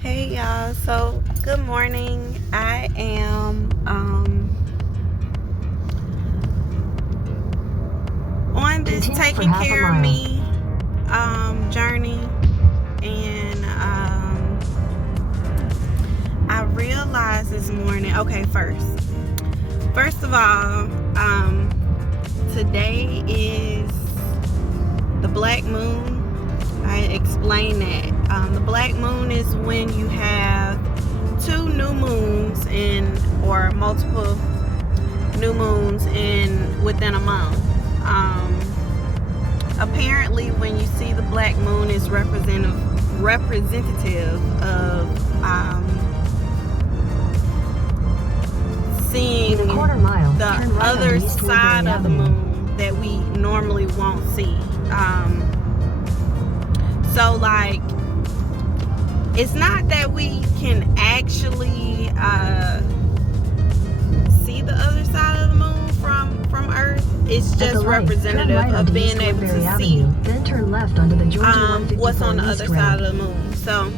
Hey y'all, so good morning. I am on this Continue for taking half a care of mile. me journey, and I realized this morning, okay, first of all, today is the black moon. I explained that the black moon is when you have two new moons or multiple new moons within a month. Apparently, when you see the black moon, is representative of seeing In a quarter mile, the turn right other onto East side Woodbury of the Avenue. moon that we normally won't see. So like, it's not that we can actually see the other side of the moon from Earth. It's At the just light, turn representative right of onto being East able Woodbury to Avenue, see then turn left onto the Georgia 154 what's on the East other ramp. side of the moon. So,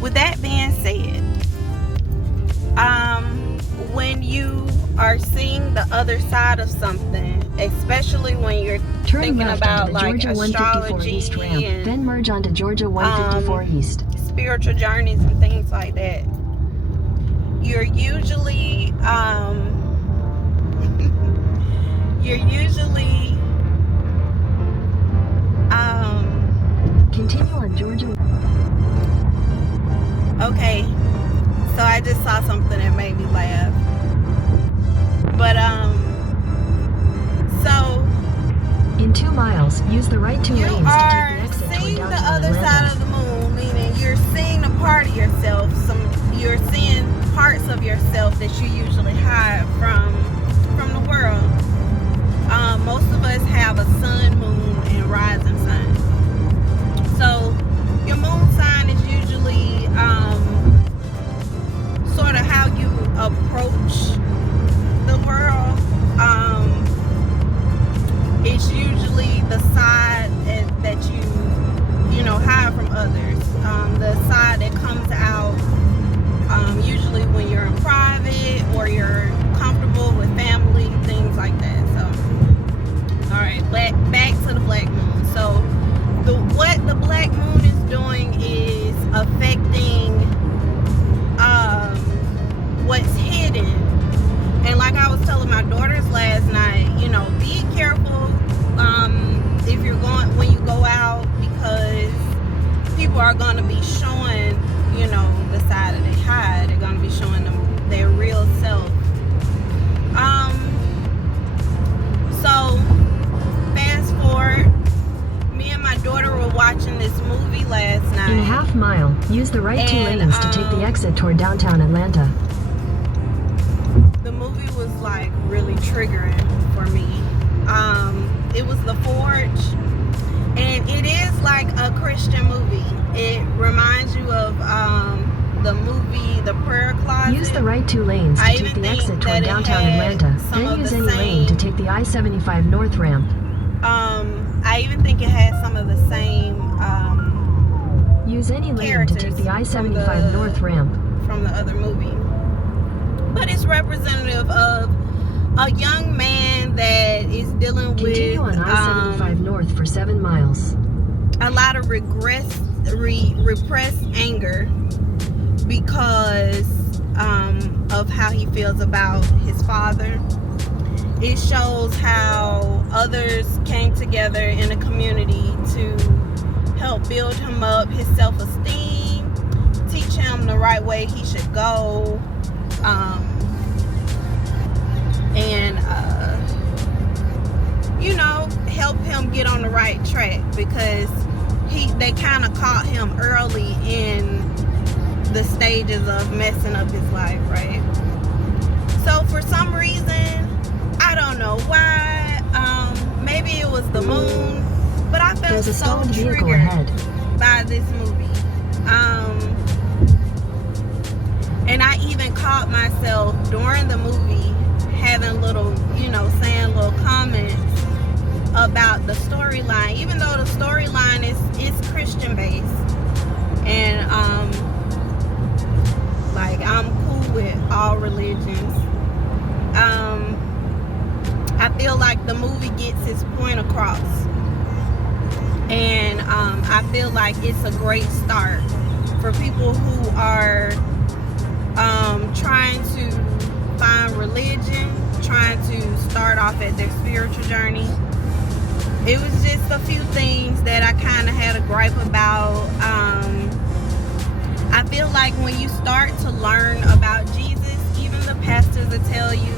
with that being said, when you are seeing the other side of something, especially when you're Turn thinking left about onto the like Georgia 154 East astrology ramp, then and merge onto Georgia 154 East. spiritual journeys and things like that, you're usually Continue on Georgia. okay, so I just saw something that made me laugh. But so In 2 miles, use the right two you lanes to take the are exit toward seeing the downtown other Atlanta. side of the moon, meaning you're seeing a part of yourself. You're seeing parts of yourself that you usually hide from the world. Most of us have a sun, moon, and rising sign. So your moon sign is usually sort of how you approach the world. It's usually the side that you hide from others. The side that comes out usually when you're in private or you're comfortable with family, things like that. So, all right, back to the black moon. So, what the black moon is doing is affecting what's hidden. And like I was telling my daughters last night, be careful if you're when you go out, because people are going to be showing, the side that they hide. They're going to be showing them their real self. So fast forward, me and my daughter were watching this movie last night. In a half mile, use the right two lanes to take the exit toward downtown Atlanta. The movie was like really triggering for me. It was The Forge, and it is like a Christian movie. It reminds you of the movie The Prayer Closet. Use the right two lanes to take the exit toward downtown Atlanta, then use any lane to take the I-75 North ramp. I even think it has some of the same use any lane to take the I-75 North ramp from the other movie. But it's representative of a young man that is dealing Continue with on I-75 North for 7 miles. a lot of repressed anger because of how he feels about his father. It shows how others came together in a community to help build him up, his self-esteem, teach him the right way he should go, and help him get on the right track, because they kind of caught him early in the stages of messing up his life, right? So for some reason, I don't know why, maybe it was the moon, but I felt so triggered by this movie. And I even caught myself during the movie having saying little comments about the storyline, even though the storyline is Christian based. feel like it's a great start for people who are trying to find religion, trying to start off at their spiritual journey. It was just a few things that I kind of had a gripe about. I feel like when you start to learn about Jesus, even the pastors will tell you,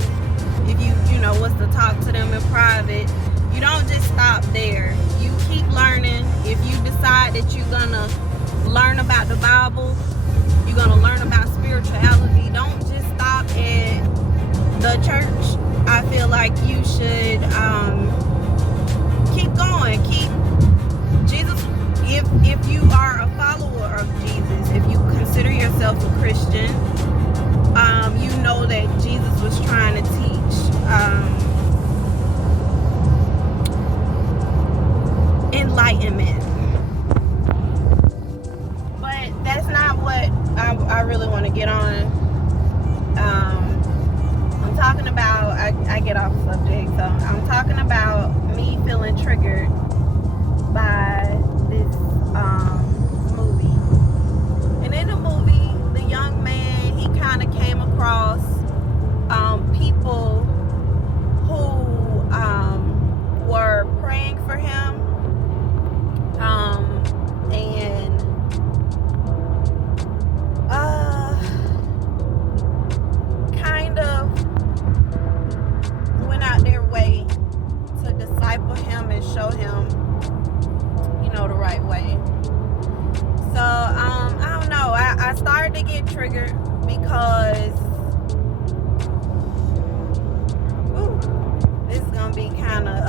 if you know, what's to talk to them in private, you don't just stop there. You keep learning. If you decide that you're gonna learn about the Bible, you're gonna learn about spirituality, don't just stop at the church. I feel like you should keep going. Keep Jesus. If you are a follower of Jesus, if you consider yourself a Christian, you know that Jesus was trying to teach enlightenment. But that's not what I really want to get on. I'm talking about, I get off subject, so I'm talking about me feeling triggered by this movie. And in the movie, the young man, he kind of came across people who were praying for him, and kind of went out their way to disciple him and show him, you know, the right way. So I don't know, I started to get triggered because this is gonna be kind of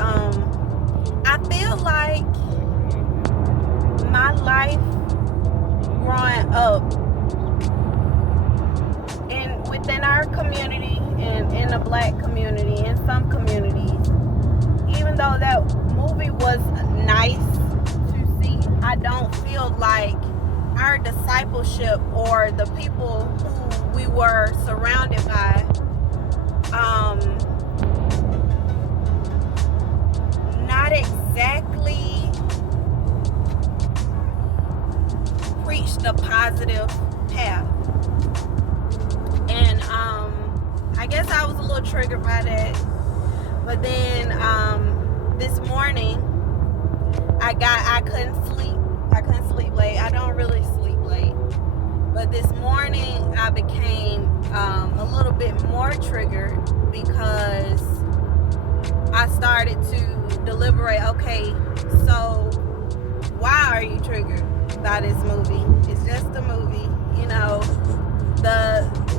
I feel like my life growing up within our community and in the black community, in some communities, even though that movie was nice to see, I don't feel like our discipleship or the people who we were surrounded by not exactly preached a positive path. And I guess I was a little triggered by that. But then this morning I couldn't sleep late. I don't really sleep late. But this morning I became a little bit more triggered because I started to deliberate, okay, so why are you triggered by this movie? It's just a movie, you know.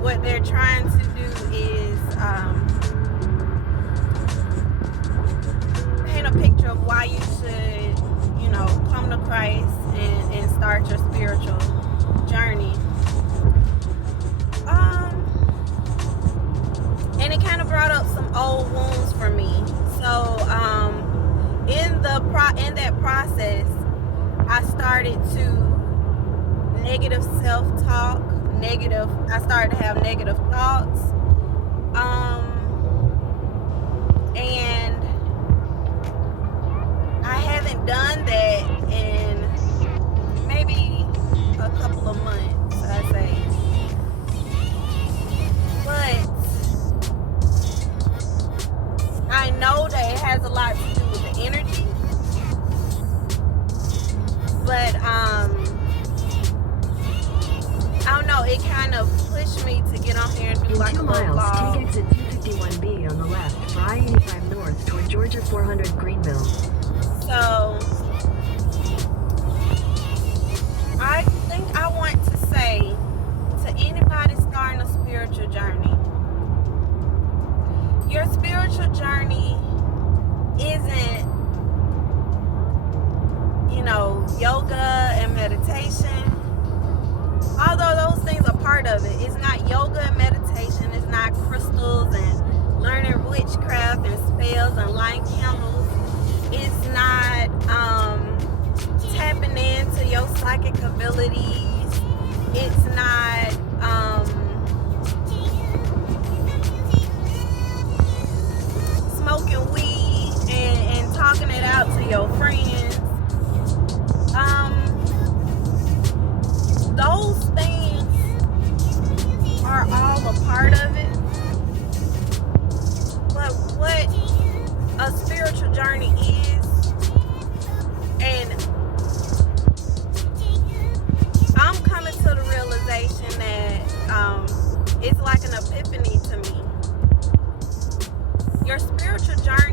What they're trying to do is paint a picture of why you should, you know, come to Christ and start your spiritual journey. And it kind of brought up some old wounds for me. So in that process, I started to negative self-talk. I started to have negative thoughts. And I haven't done that in maybe a couple of months, I'd say. But I know that it has a lot to do with the energy. But I don't know, it kind of pushed me to get on here and do like a little vlog. Take exit 251B on the left for I-85 north toward Georgia 400 Greenville. So I think I want to say to anybody starting a spiritual journey, your spiritual journey isn't, you know, yoga and meditation. Although those things are part of it, it's not yoga and meditation. It's not crystals and learning witchcraft and spells and lighting candles. It's not tapping into your psychic abilities. It's not smoking weed and talking it out to your friends.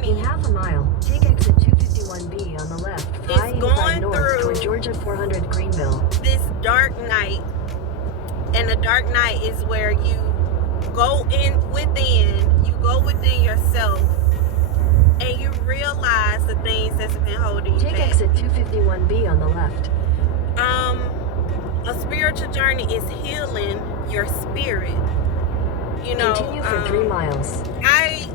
journey In half a mile, take exit 251B on the left for is I-85 going north through toward Georgia 400 Greenville. this dark night. And the dark night is where you go within yourself, and you realize the things that's been holding you Take back. exit 251B on the left. A spiritual journey is healing your spirit. You know, Continue for 3 miles. I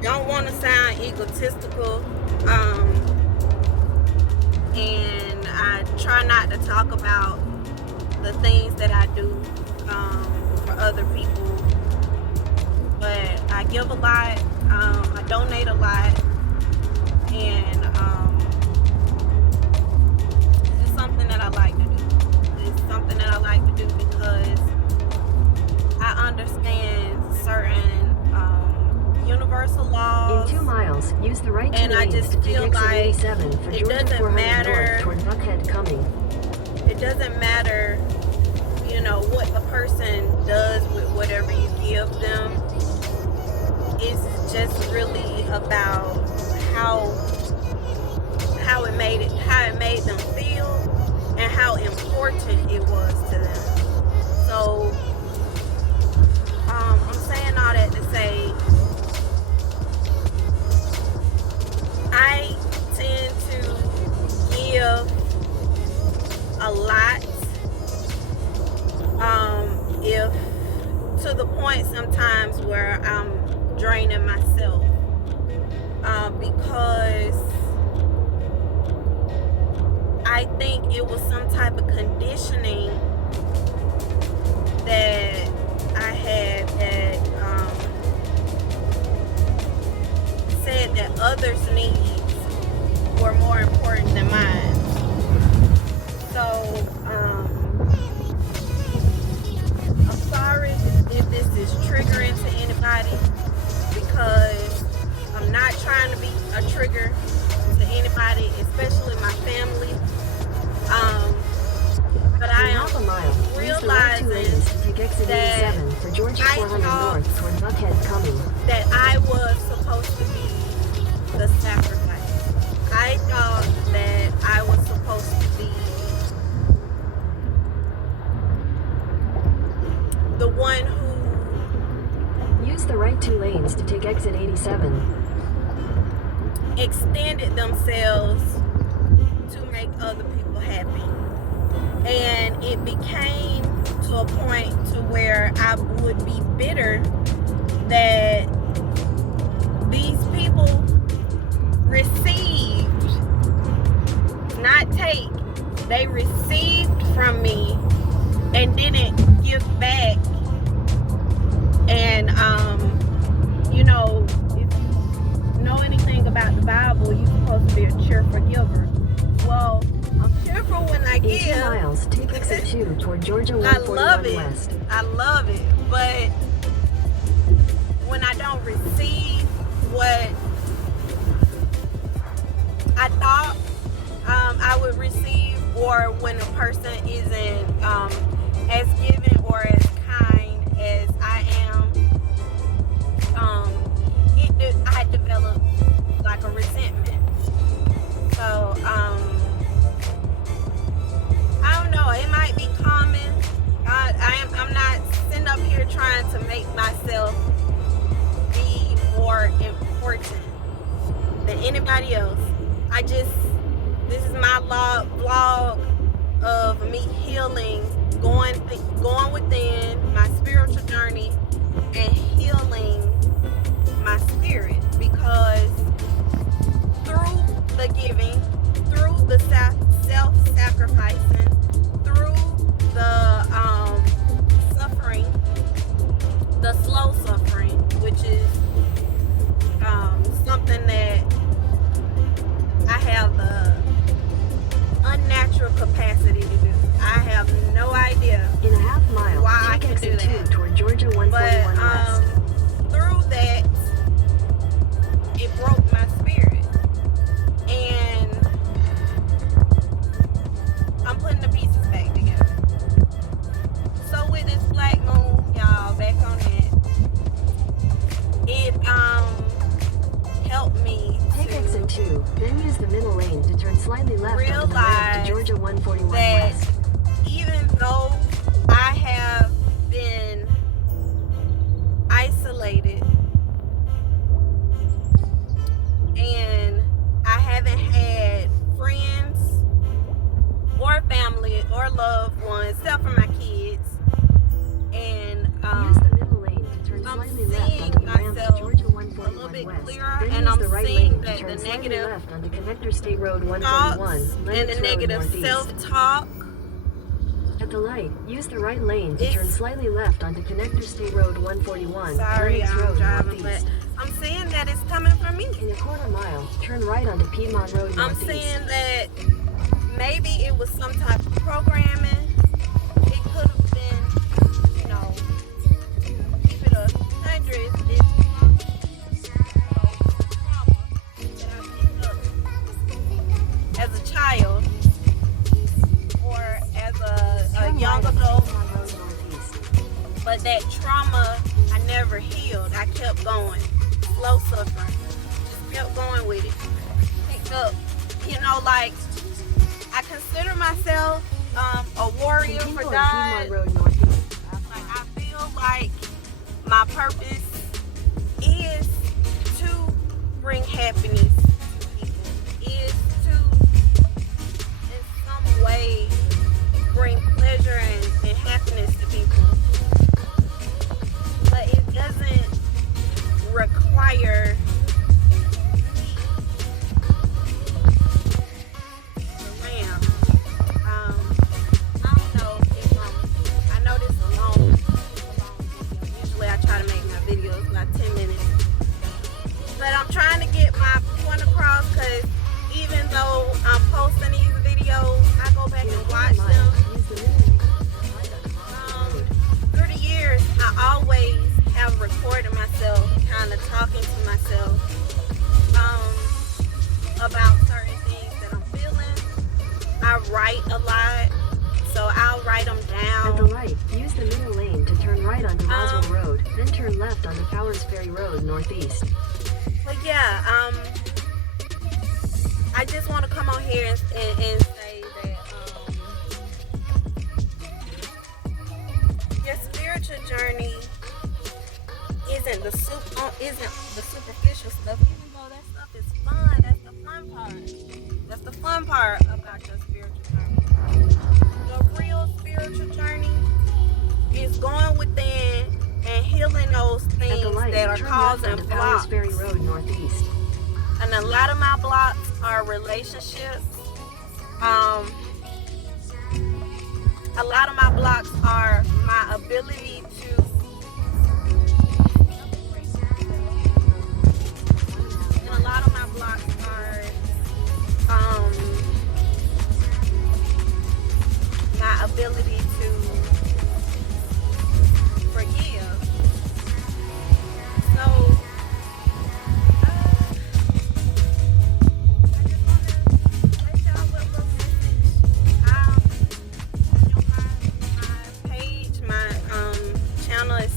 don't want to sound egotistical, and I try not to talk about the things that I do for other people, but I give a lot, I donate a lot, and it's something that I like to do. It's something that I like to do because I understand certain universal laws. In 2 miles, use the right And two I lanes just to take feel exit like 87 for it Georgia doesn't 400 matter. north toward Buckhead Cumming. It doesn't matter, you know, what the person does with whatever you give them. It's just really about how it made them feel and how important it was to them. So I'm saying all that to say I tend to give a lot, if to the point sometimes where I'm draining myself, because I think it was some type of conditioning that I had that said that others' needs were more important than mine. So I'm sorry if this is triggering to anybody, because I'm not trying to be a trigger to anybody, especially my family. But I In half a mile, use the right two realizing lanes to take exit 87 for Georgia 400 north toward Buckhead Cumming. that I was supposed to be the sacrifice. I thought that I was supposed to be the one who Use the right two lanes to take exit 87. extended themselves to make other people happy. And it became to a point to where I would be bitter that these people received, not take, they received from me and didn't give back. And you know, if you know anything about the Bible, you're supposed to be a cheerful giver. Well, I'm cheerful when I In 2 give. miles, take exit 2 toward Georgia I love 141 it. west. I love it. But when I don't receive what I thought I would receive, or when a person isn't as giving or as kind as I am, I develop like a resentment. So I don't know, it might be common. I'm not sitting up here trying to make myself be more important than anybody else. This is my vlog of me healing, going within my spiritual journey and healing my spirit, because through the giving, through the self-sacrificing, through the suffering, the slow suffering, which is something that I have the unnatural capacity to do. I have no idea In a half mile, why I take can do exit 2 that. toward Georgia 141 But west. through that, it broke my spirit, and I'm putting the pieces back together. So with this black moon, y'all, back on that, it family or loved ones, except for my kids. And use the middle lane to turn I'm slightly left seeing onto the ramp to myself Georgia a little 141 bit West. clearer, Then and use I'm the right seeing lane to that turn the slightly negative left onto Connector State Road thoughts 141, and the Lennox Road negative Northeast. self-talk At the light, use the right lane to turn It's- slightly left onto Connector State Road 141, sorry, Lennox I'm Road driving, Northeast. but I'm seeing that it's coming from me. In a quarter mile, turn right onto Piedmont Road I'm Northeast. seeing that maybe it was some type of programming. It could have been, you know, keep it 100. It's trauma that I picked up as a child or as a young adult. But that trauma, I never healed. I kept going. Slow suffering. Just kept going with it. Picked up, you know, like, I consider myself a warrior for God. Like, I feel like my purpose is to bring happiness to people. Is to, in some way, bring pleasure and happiness to people. But it doesn't require the ram. I don't know if I know this is a long video. Usually I try to make my videos about 10 minutes. But I'm trying to get my point across, because even though I'm posting these videos, I go back and watch them. Through the years, I always have recorded myself, kind of talking to myself about certain things that I'm feeling. I write a lot, so I'll write them down. At the light, use the middle lane to turn right onto Roswell Road, then turn left onto Powers Ferry Road Northeast. But yeah, I just want to come on here and say that your spiritual journey isn't the superficial stuff, even though that stuff is fun. That's the fun part. That's the fun part about your spiritual journey. Your real spiritual journey is going within and healing those things that are causing blocks. Powers Ferry Road Northeast. And a lot of my blocks are relationships. A lot of my blocks are my ability to and a lot of my blocks are my ability to forgive. So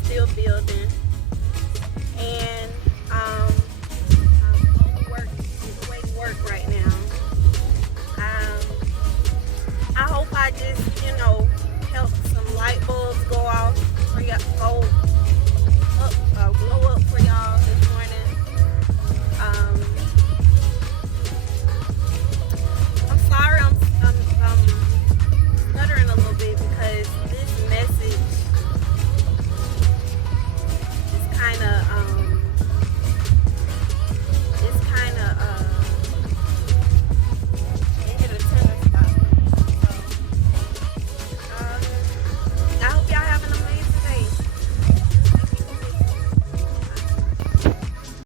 still building, and I'm work right now. I hope I just, help some light bulbs go off for y'all, blow up for y'all.